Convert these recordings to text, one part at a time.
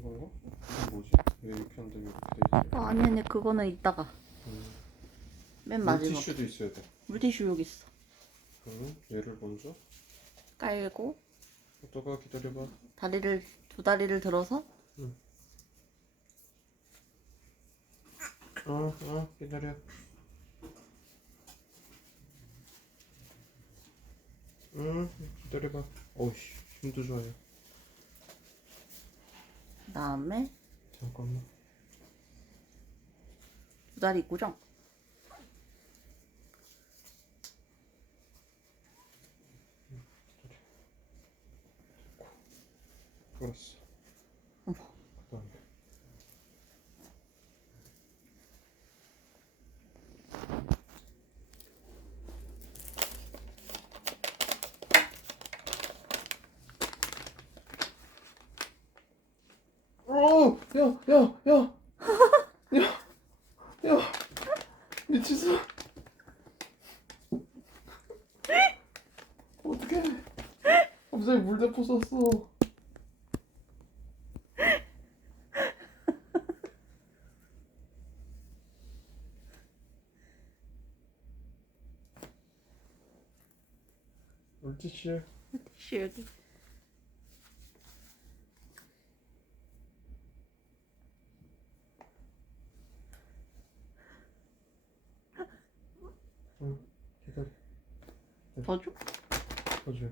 이건가? 이건 뭐지? 왜 이렇게 안 되면 이렇게 돼 있지? 어, 아니 아니 그거는 이따가 음. 맨 마지막 물티슈도 있어야 돼. 물티슈 여기 있어 음, 얘를 먼저. 깔고 또가 기다려봐. 다리를 두 다리를 들어서 어, 어, 기다려. 응, 기다려봐. 어우씨, 힘도 좋아요. 그 다음에 잠깐만. 두 다리 고정 풀었어. 어머. 그다음에. 오, 야, 야, 야, 야, 야, 미치서. 어떡해. 갑자기 물대포 쐈어. 물티슈. 물티슈 여기 응, 기다려. 더 줘? 봐줘.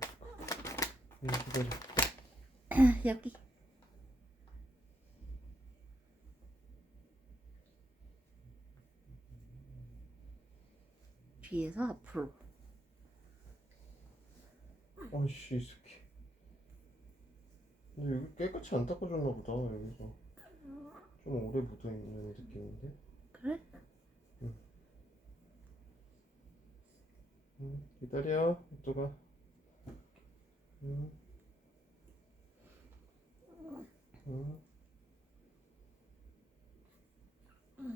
응, 기다려. 여기 뒤에서 앞으로 아이씨, 이 새끼. 근데 여기 깨끗이 안 닦아줬나 보다, 여기서. 좀 오래 묻어있는 느낌인데? 그래? 응, 기다려, 또가. 응. 응,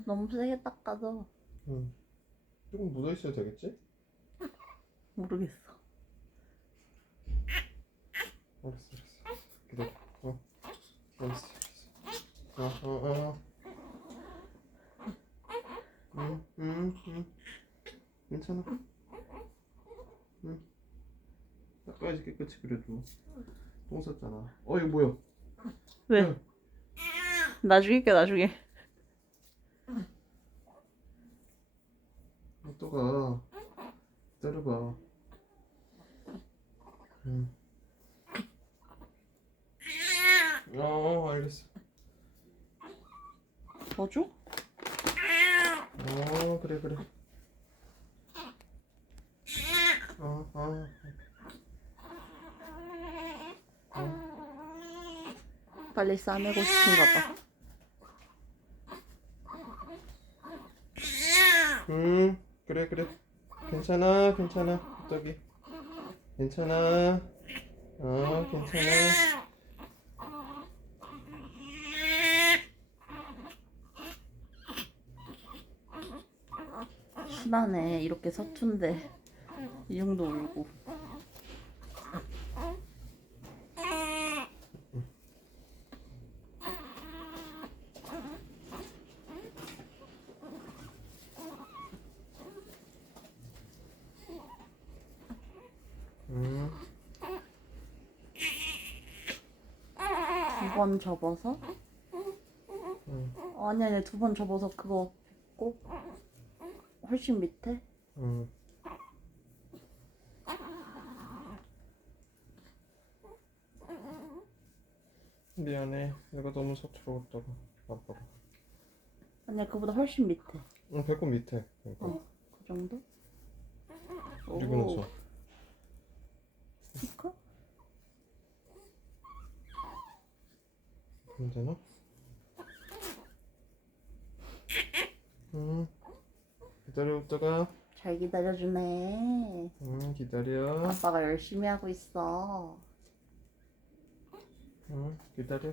너무 세게 닦아서 응. 조금 묻어 있어야 되겠지? 모르겠어 알았어, 알았어. 기다려. 어. 알았어, 알았어. 어, 어, 어. 응, 응, 응. 괜찮아. 응. 닦아야지 깨끗이 그래도. 똥 쌌잖아. 어, 이거 뭐야? 왜? 응. 나중에 껴 나중에 또가 기다려봐. 응. 어, 알겠어. 더 줘? 어, 그래, 그래. 어, 어. 빨리 싸매고 싶은가 봐 음, 그래, 그래. 괜찮아, 괜찮아. 저기. 괜찮아. 어, 괜찮아. 순하네 이렇게 서툰데 이 정도 울고 두 번 접어서 음, 어, 아니 아니 두 번 접어서 그거 꼭 훨씬 밑에 음. 미안해. 내가 너무 서투르다가 아빠가. 아니야 그보다 훨씬 밑에 응, 배꼽 밑에. 그러니까. 어, 그 정도? 그리고 오, 나서. 스티커? 괜찮아? 응. 기다려, 있다가. 잘 기다려주네 응, 기다려. 아빠가 열심히 하고 있어 응, 기다려.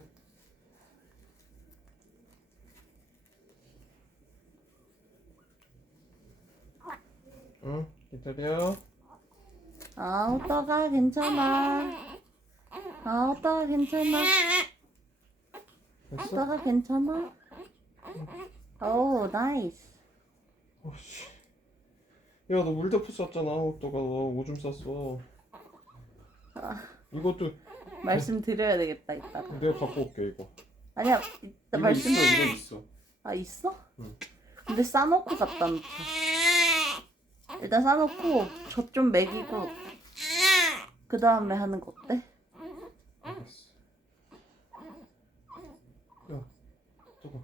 응, 기다려. 아 오빠가 괜찮아 아 오빠가 괜찮아 됐어? 오빠가 괜찮아? 오 나이스 어 씨. 야, 너 물대포 쐈잖아. 호떡아, 너 오줌 쌌어. 아. 이것도 말씀드려야 되겠다 이따 내가 갖고 올게, 이거. 아니야 이따 이거 말씀 있어, 이거 있어. 아 있어? 응. 근데 싸놓고 갖다 놓자 일단 싸놓고 젖 좀 먹이고 그 다음에 하는 거 어때? 알겠어. 야, 저거.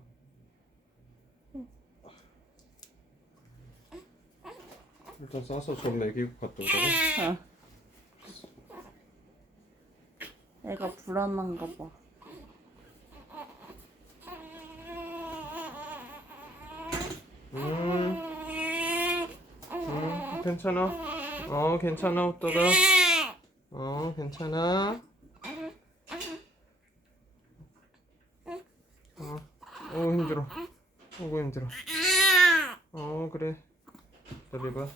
일단 싸서 전 먹이고 갔다 오자고. 어. 애가 불안한가 봐 음, 음, 괜찮아. 어, 괜찮아, 호떡아. 어, 괜찮아. 어, 어 힘들어. 어구 힘들어. 어, 그래. 저리 봐.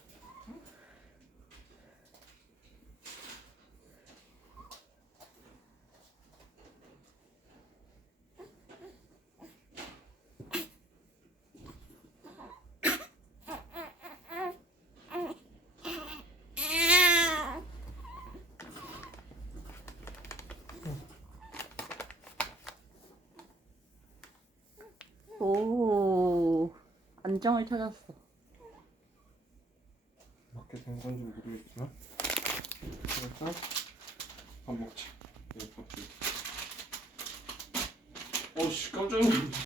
오 안정을 찾았어 맞게 된 건지 모르겠지만 일단 밥 먹자. 네, 밥 줄. 어씨 깜짝 놀랐네.